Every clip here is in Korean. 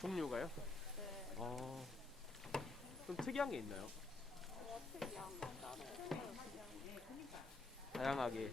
종류가요? 네. 어. 좀 특이한 게 있나요? 뭐 특이한 건 따로 없어요. 그냥 다양하게.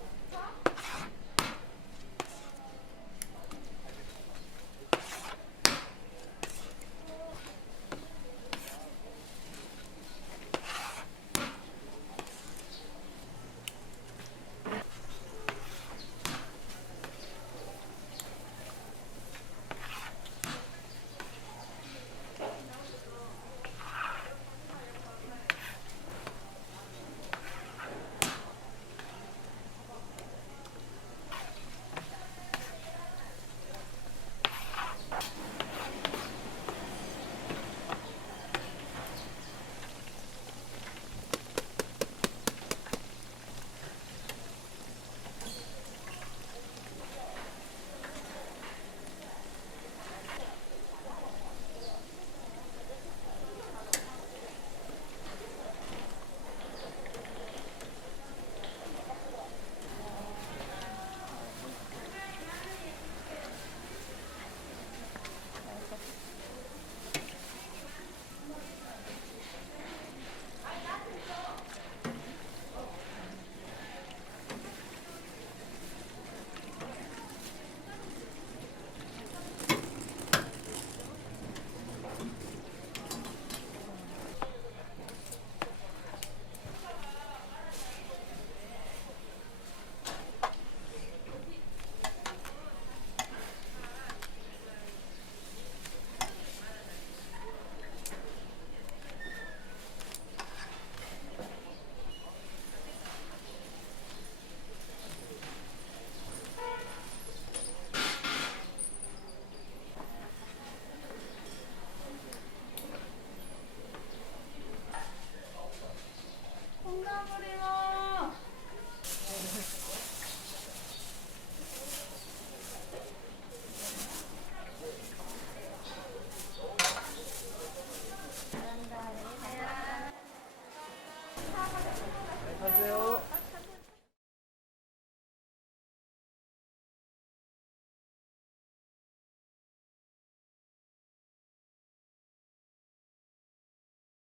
안녕하세요.